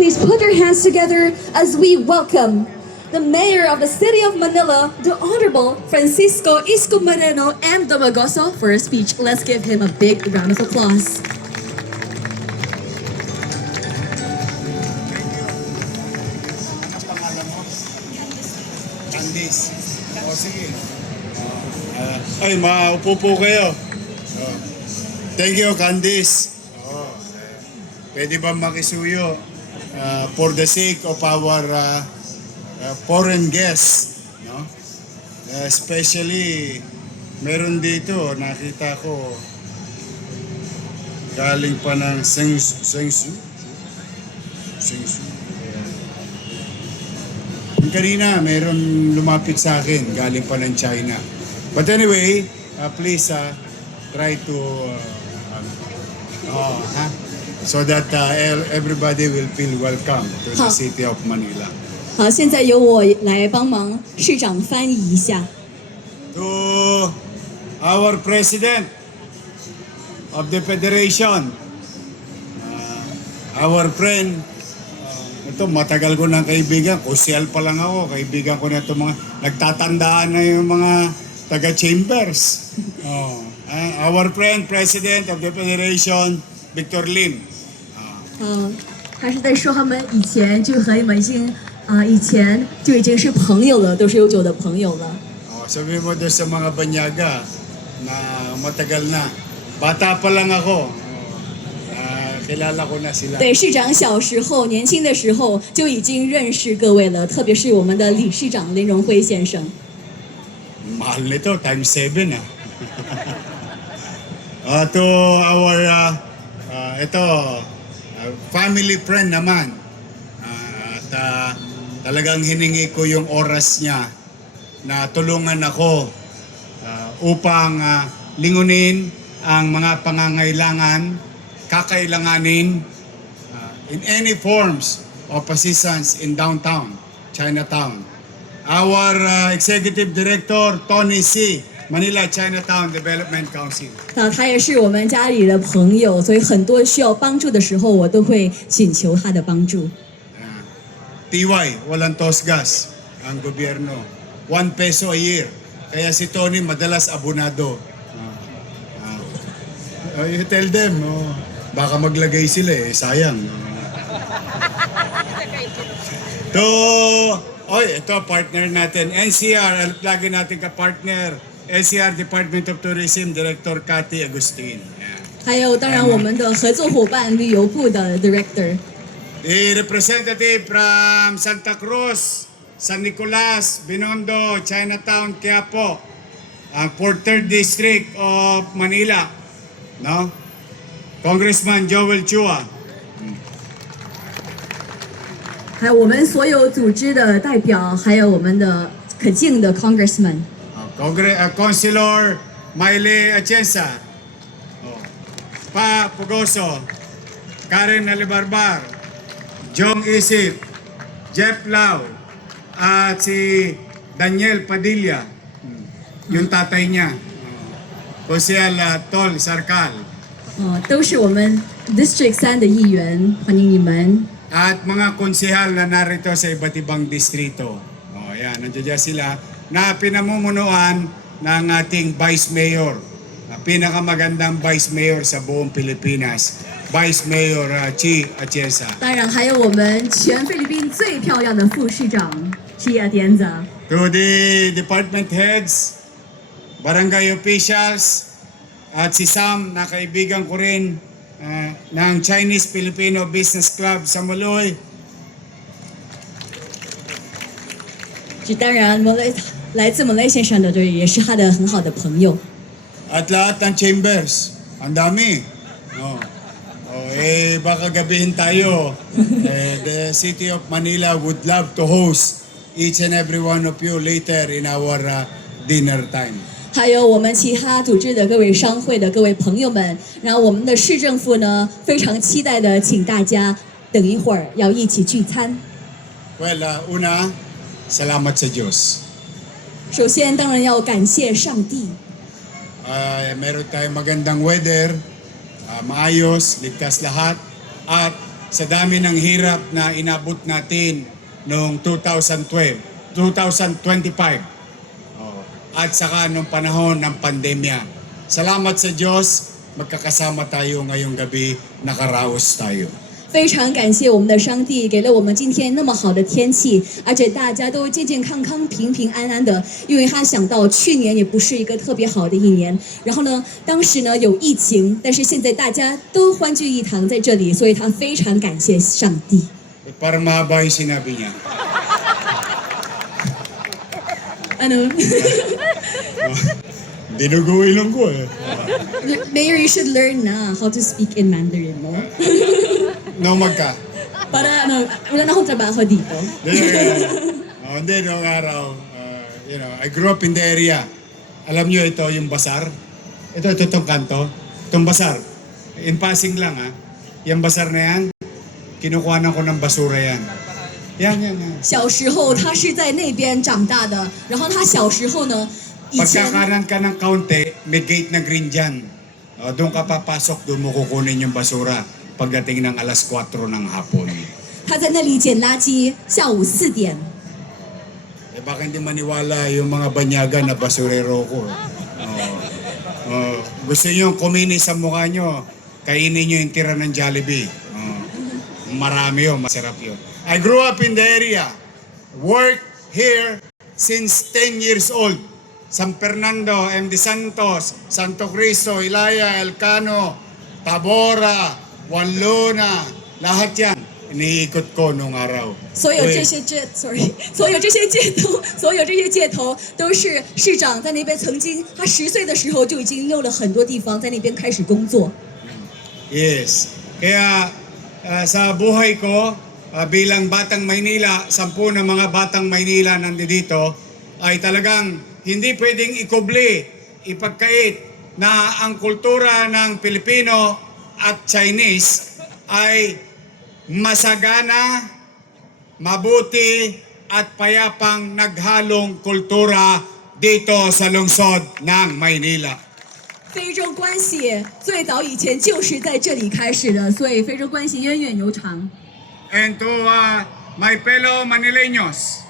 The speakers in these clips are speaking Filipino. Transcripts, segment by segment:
Please put your hands together as we welcome the Mayor of the City of Manila, the Honorable Francisco Isko Moreno M. Domagoso for a speech. Let's give him a big round of applause. Candice. O sige. Ay, maupo po kayo. Thank you, Candice. Pwede ba makisuyo for the sake of our foreign guests, no? Especially, meron dito, nakita ko, galing pa ng Sengsu. Kanina, meron lumapit sa akin, galing pa ng China. But anyway, please try to so that everybody will feel welcome to the city of Manila. 好，现在由我来帮忙市长翻译一下。To our president of the federation, our friend, ito matagal ko ng kaibigan, kusyal pa lang ako, kaibigan ko na ito mga, nagtatandaan na yung mga taga-chambers. Our friend, president of the federation, Victor Lim. 他是在说他们以前就和你们以前就已经是朋友了，都是悠久的朋友了。Sabi mo doon sa mga banyaga na matagal na. Bata pa lang ako. Kilala ko na sila. 对，市长小时候、年轻的时候就已经认识各位了，特别是我们的理事长林荣辉先生。 Mahal nito, times 7 to our family friend naman. At talagang hiningi ko yung oras niya na tulungan ako upang lingunin ang mga pangangailangan, kakailanganin in any forms of assistance in downtown, Chinatown. Our Executive Director, Tony C., Manila Chinatown Development Council. 他也是我们家里的朋友，所以很多需要帮助的时候，我都会请求他的帮助。 TY, walang tosgas ang gobyerno. 1 peso a year. Kaya si Tony madalas abonado. You tell them, baka maglagay sila sayang. Ito partner natin, NCR, lagi natin ka-partner, NCR Department of Tourism Director Cathy Agustin. 还有，当然我们的合作伙伴旅游部的 Director。 The representative from Santa Cruz, San Nicolas, Binondo, Chinatown, Quiapo, for 3rd District of Manila, no? Congressman Joel Chua. 还有我们所有组织的代表，还有我们的可敬的 Congressman。 Councilor Maile Atienza, Pa Pugoso, Karen Alibarbar, Jong Isip, Jeff Lau, at si Daniel Padilla, yung tatay niya, Josiel Tol Sarcal. 都是我们 District 3的议员，欢迎你们。 At mga konsehal na narito sa iba't ibang distrito. Yan, nandiyan sila na pinamumunuan ng ating Vice Mayor. Pinakamagandang Vice Mayor sa buong Pilipinas, Vice Mayor Chi Atienza. 当然还有我们全菲律宾最漂亮的副市长 Chi Atienza。 To the department heads, barangay officials, at si Sam na kaibigan ko rin ng Chinese-Filipino Business Club sa Maloy. 这当然来自马来先生的，这也是他的很好的朋友。 At lahat ng chambers. Ang dami. Baka gabihin tayo. The City of Manila would love to host each and every one of you later in our dinner time. 还有我们其他组织的各位商会的各位朋友们，然后我们的市政府呢，非常期待的请大家等一会儿要一起聚餐。 Well, una, salamat sa Diyos. 首先，当然要感谢上帝。 Meron tayong magandang weather, maayos, ligtas lahat, at sa dami ng hirap na inabot natin noong 2012, 2025. Oh, at saka nung panahon ng pandemya. Salamat sa Diyos, magkakasama tayo ngayong gabi, nakaraos tayo. 非常感谢我们的上帝给了我们今天那么好的天气，而且大家都健健康康、平平安安的。因为他想到去年也不是一个特别好的一年，然后呢，当时呢有疫情，但是现在大家都欢聚一堂在这里，所以他非常感谢上帝。 Para mahaba yung sinabi niya. Ano? Dinugo ilong ko eh. Mayor, you should learn na how to speak in Mandarin, no? No magka. Para ano, wala na akong trabaho dito. Hindi, noong araw, I grew up in the area. Alam niyo ito, yung basar. Ito itong kanto. Itong basar. In passing lang Yung basar na yan, kinukuhanan ko ng basura yan. Yan. 小时候他是在那边长大的，然后他小时候呢，以前 Pagkakanan ka ng kaunti, may gate na green dyan. Doon ka papasok, doon mo kukunin yung basura pagdating ng alas 4 ng hapon. 他在那里捡垃圾，下午4点。 Baka hindi maniwala yung mga banyaga na basurero ko. Gusto nyo kuminis sa mukha nyo, kainin nyo yung tira ng Jollibee. Marami yun, masarap yun. I grew up in the area, worked here since 10 years old. San Fernando, MD Santos, Santo Cristo, Ilaya, Elcano, Tabora, Wanlona, lahat yan. Iniikot ko nung araw. 所有这些街头都是市长在那边曾经，他10岁的时候就已经溜了很多地方，在那边开始工作。 Yes. Kaya sa buhay ko, bilang Batang Maynila, 10 na mga Batang Maynila nandito, ay talagang hindi pwedeng ikubli, ipagkait na ang kultura ng Pilipino at Chinese ay masagana, mabuti at payapang naghalong kultura dito sa lungsod ng Maynila. 非洲关系最早以前就是在这里开始的，所以非洲关系源远流长。 And to my fellow Manileños,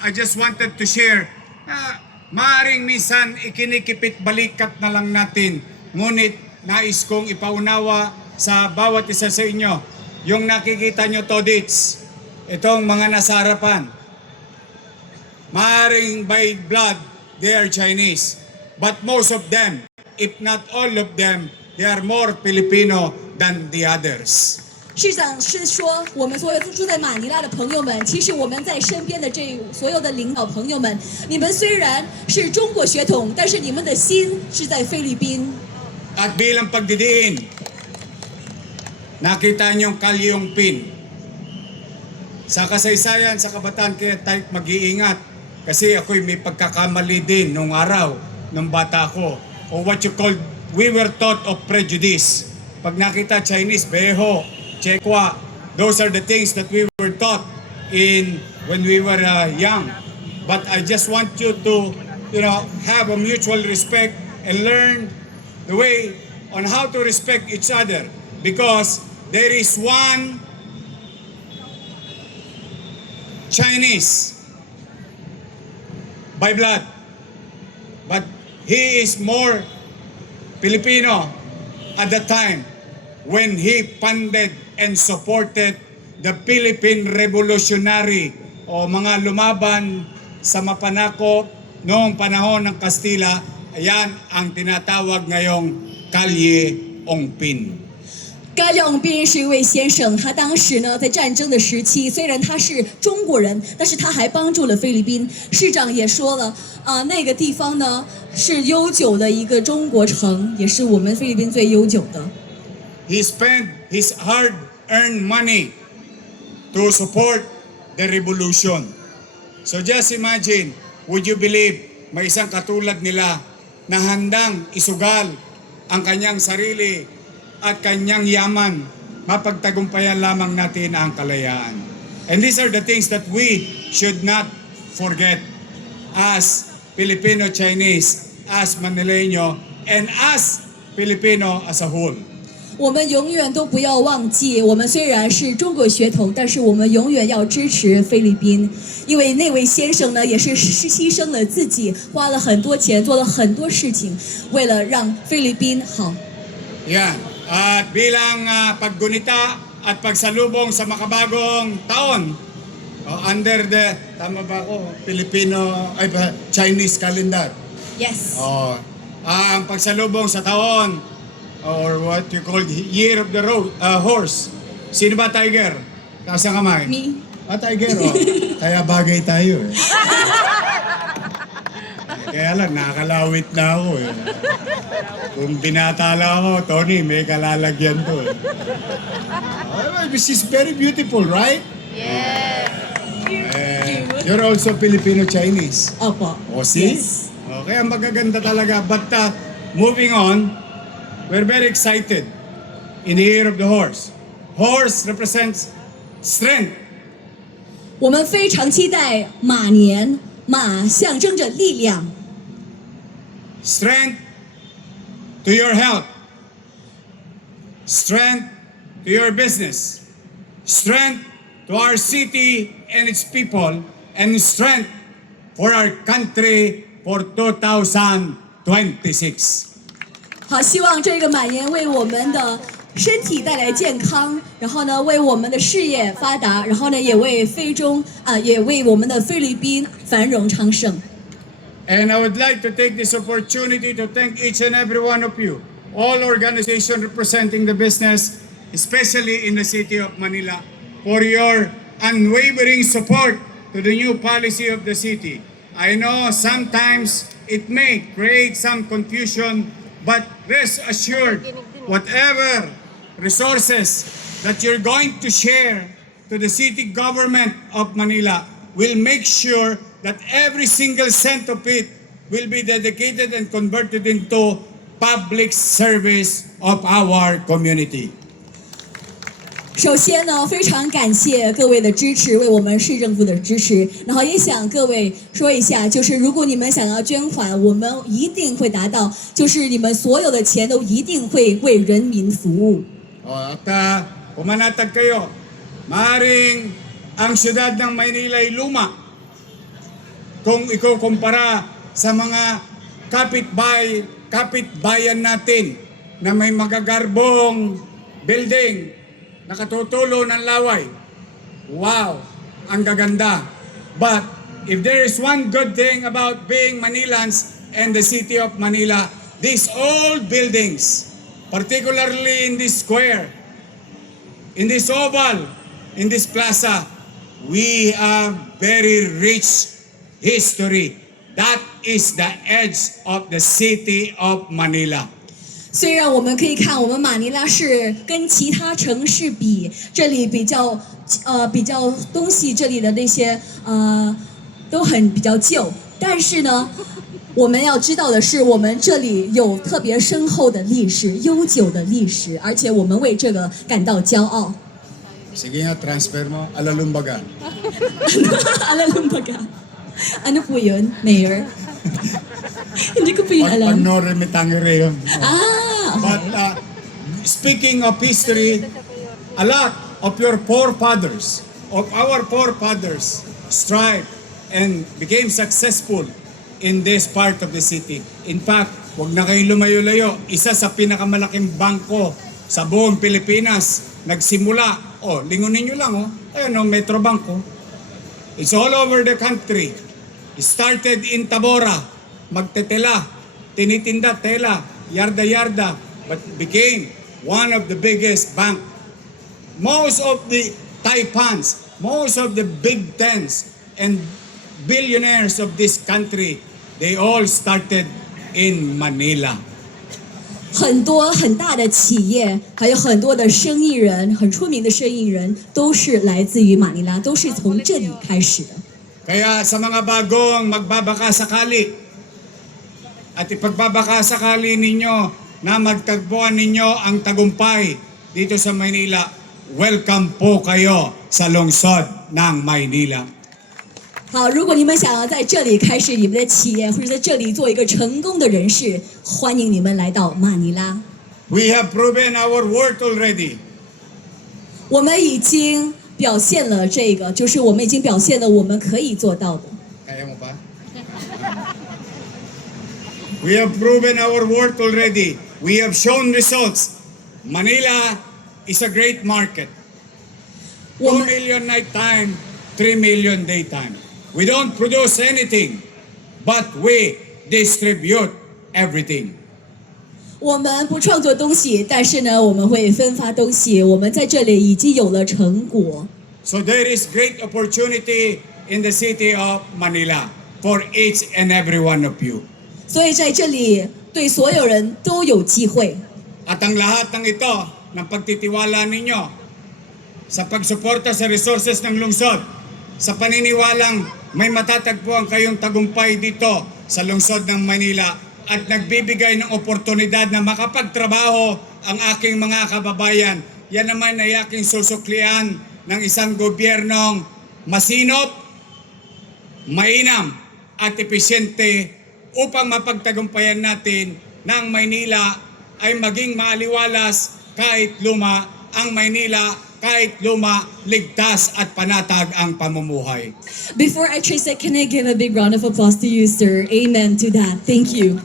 I just wanted to share na maaring minsan ikinikipit balikat na lang natin, ngunit nais kong ipaunawa sa bawat isa sa inyo, yung nakikita nyo todits, itong mga nasa harapan, maaring by blood, they are Chinese. But most of them, if not all of them, they are more Filipino than the others. 市长是说，我们所有住在马尼拉的朋友们，其实我们在身边的这所有的领导朋友们，你们虽然是中国血统，但是你们的心是在菲律宾。 At bilang pagdidiin, nakita niyong Kalyong Pin. Sa kasaysayan, sa kabataan, kaya tayo mag-iingat. Kasi ako'y may pagkakamali din nung araw, nung bata ko. O what you call, we were taught of prejudice. Pag nakita Chinese, beho, chekwa, those are the things that we were taught when we were young. But I just want you to, have a mutual respect and learn the way on how to respect each other, because there is one Chinese by blood, but he is more Filipino at the time when he funded and supported the Philippine Revolutionary o mga lumaban sa Mapanako noong panahon ng Kastila. Ayan ang tinatawag ngayong Kalye Ongpin. 甘亮斌是一位先生，他当时呢在战争的时期，虽然他是中国人，但是他还帮助了菲律宾。市长也说了，那个地方呢是悠久的一个中国城，也是我们菲律宾最悠久的。 He spent his hard-earned money to support the revolution. So just imagine, would you believe may isang katulad nila na handang isugal ang kanyang sarili at kanyang yaman, mapagtagumpayan lamang natin ang kalayaan. And these are the things that we should not forget as Filipino-Chinese, as Manileño, and as Filipino as a whole. 我们永远都不要忘记，我们虽然是中国血统，但是我们永远要支持菲律宾，因为那位先生呢，也是牺牲了自己，花了很多钱，做了很多事情，为了让菲律宾好。 Yan. At bilang paggunita at pagsalubong sa makabagong taon, under the, tama ba ako, Chinese calendar. Yes. Ang pagsalubong sa taon, or what you call Year of the Horse. Sino ba, Tiger? Taas ang kamay. Me. Tiger, Kaya bagay tayo eh. Kaya lang, nakakalawit na ako eh. Kung binata lang ako, Tony, may kalalagyan to eh. This is very beautiful, right? Yes. You're also Filipino-Chinese. Opo. See? Yes. Kaya magaganda talaga. But moving on, we're very excited in the Year of the Horse. Horse represents strength. 我们非常期待马年，马象征着力量。 Strength to your health. Strength to your business. Strength to our city and its people. And strength for our country for 2026. 好，希望这个马年为我们的身体带来健康，然后呢，为我们的事业发达，然后呢，也为也为我们的菲律宾繁荣昌盛。 And I would like to take this opportunity to thank each and every one of you, all organizations representing the business, especially in the city of Manila, for your unwavering support to the new policy of the city. I know sometimes it may create some confusion, but rest assured, whatever resources that you're going to share to the city government of Manila will make sure that every single cent of it will be dedicated and converted into public service of our community. 首先呢，非常感谢各位的支持，为我们市政府的支持。然後也想各位說一下，就是如果你們想要捐款，我們一定會達到，就是你們所有的錢都一定會為人民服務。At pumanatag kayo, maaaring ang syudad ng Maynila ay luma. Kung ikukumpara sa mga kapitbayan natin na may magagarbong building, nakatutulo ng laway. Wow, ang gaganda. But if there is one good thing about being Manilans and the city of Manila, these old buildings, particularly in this square, in this oval, in this plaza, we have very rich history. That is the edge of the city of Manila. 虽然我们可以看，我们马尼拉市跟其他城市比，这里比较东西，这里的那些都比较旧，但是呢，我们要知道的是，我们这里有特别深厚的历史、悠久的历史，而且我们为这个感到骄傲。 Sige nga, transfer mo. Alalumbaga. Alalumbaga. Ano po yun, Mayor? Hindi ko po yun alam. Pagnore metangere yun. Okay. But speaking of history, a lot of your forefathers, of our forefathers, strived and became successful in this part of the city. In fact, wag na kayo lumayo-layo. Isa sa pinakamalaking bangko sa buong Pilipinas nagsimula. Lingunin nyo lang, Ayun, Metro Banco. It's all over the country. It started in Tabora, magtetela, tinitinda tela, yarda-yarda, but became one of the biggest bank. Most of the taipans, most of the big tens and billionaires of this country, they all started in Manila. 很多很大的企业，还有很多的生意人，很出名的生意人，都是来自于马尼拉，都是从这里开始的。 Kaya sa mga bagong magbabaka sakali at ipagbabaka sakali ninyo na magtagpuan ninyo ang tagumpay dito sa Maynila, welcome po kayo sa lungsod ng Maynila. 好，如果你们想要在这里开始你们的企业，或者在这里做一个成功的人士，欢迎你们来到马尼拉。We have proven our worth already. 我们已经表现了这个，就是我们已经表现了我们可以做到的。 Kaya mo pa? We have proven our worth already. We have shown results. Manila is a great market. 我 2 们 million nighttime, 3 million daytime. We don't produce anything, but we distribute everything. 我们不创作东西，但是呢，我们会分发东西。我们在这里已经有了成果， So there is great opportunity in the city of Manila for each and every one of you. 所以在这里对所有人都有机会。 At ang lahat ng ito, ng pagtitiwala ninyo sa pagsuporta sa resources ng lungsod, sa paniniwalang may matatagpuan kayong tagumpay dito sa lungsod ng Manila at nagbibigay ng oportunidad na makapagtrabaho ang aking mga kababayan. Yan naman ay aking susuklian ng isang gobyernong masinop, mainam at epesyente upang mapagtagumpayan natin ng Maynila ay maging maaliwalas kahit luma ang Maynila, kahit luma, ligtas at panatag ang pamumuhay. Before I trace it, can I give a big round of applause to you, sir? Amen to that. Thank you.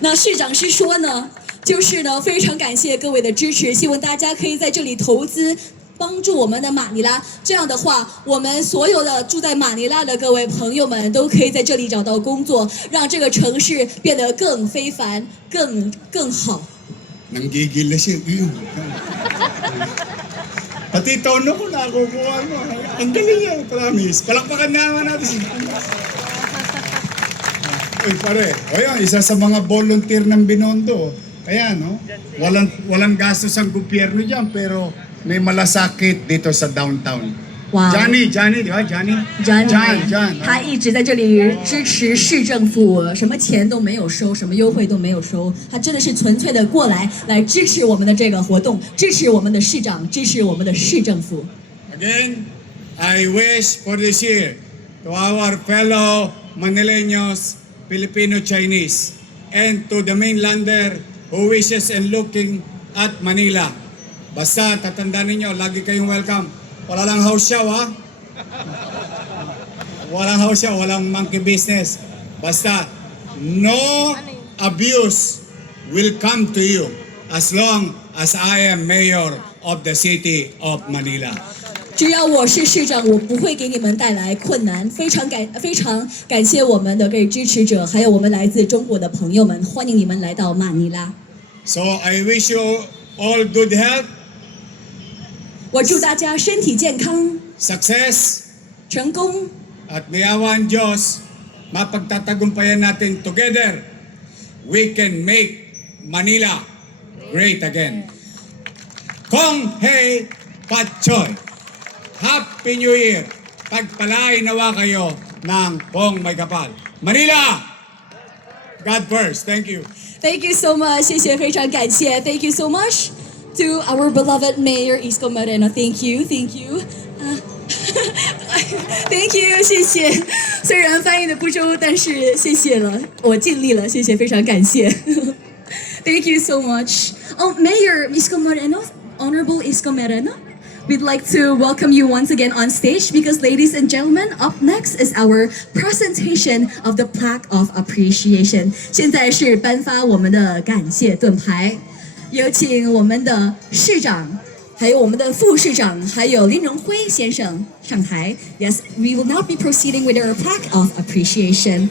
那市长是说呢，就是呢，非常感谢各位的支持，希望大家可以在这里投资。帮助我们的马尼拉，这样的话，我们所有的住在马尼拉的各位朋友们都可以在这里找到工作，让这个城市变得更非凡、更好。 Nanggigil na siya. Pati tono ko nakukuha mo. Ang galing yan, promise. Palakpakan naman natin si Uy, pare. O yan, isa sa mga volunteer ng Binondo. Ayan, no? Walang gastos ang gobyerno dyan, pero may malasakit dito sa downtown. Wow. Johnny, di ba? John. 他一直在这里支持市政府，什么钱都没有收，什么优惠都没有收，他真的是纯粹的过来支持我们的这个活动，支持我们的市长，支持我们的市政府。 Again, I wish for this year to our fellow Manileños, Filipino-Chinese, and to the mainlander who wishes and looking at Manila. Basta tatandaan ninyo, lagi kayong welcome. Wala lang house show, ha? Walang house show, walang monkey business. Basta, no abuse will come to you as long as I am mayor of the city of Manila. 只要我是市长，我不会给你们带来困难。非常感谢我们的各位支持者，还有我们来自中国的朋友们，欢迎你们来到马尼拉。 So I wish you all good health, 我祝大家身体健康， success, 成功。 at may awa ang Diyos, mapagtatagumpayan natin together. We can make Manila great again. Kong Hei Pat Choy. Happy New Year! Pagpalain nawa kayo ng Pong May Kapal. Manila! God first. Thank you. Thank you so much， 谢谢，非常感谢。Thank you so much to our beloved Mayor Isko Moreno. Thank you. Thank you， 谢谢。虽然翻译的不周，但是谢谢了，我尽力了，谢谢，非常感谢。Thank you so much. Oh, Mayor Isko Moreno, Honorable Isko Moreno, we'd like to welcome you once again on stage because, ladies and gentlemen, up next is our presentation of the Plaque of Appreciation. 现在是颁发我们的感谢盾牌，有请我们的市长。 还有我们的副市长，还有林荣辉先生上台。Yes, we will now be proceeding with our plaque of appreciation.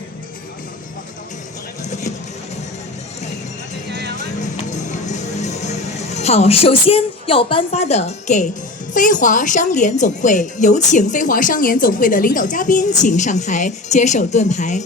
好，首先要颁发的给飞华商联总会，有请飞华商联总会的领导嘉宾请上台接受盾牌。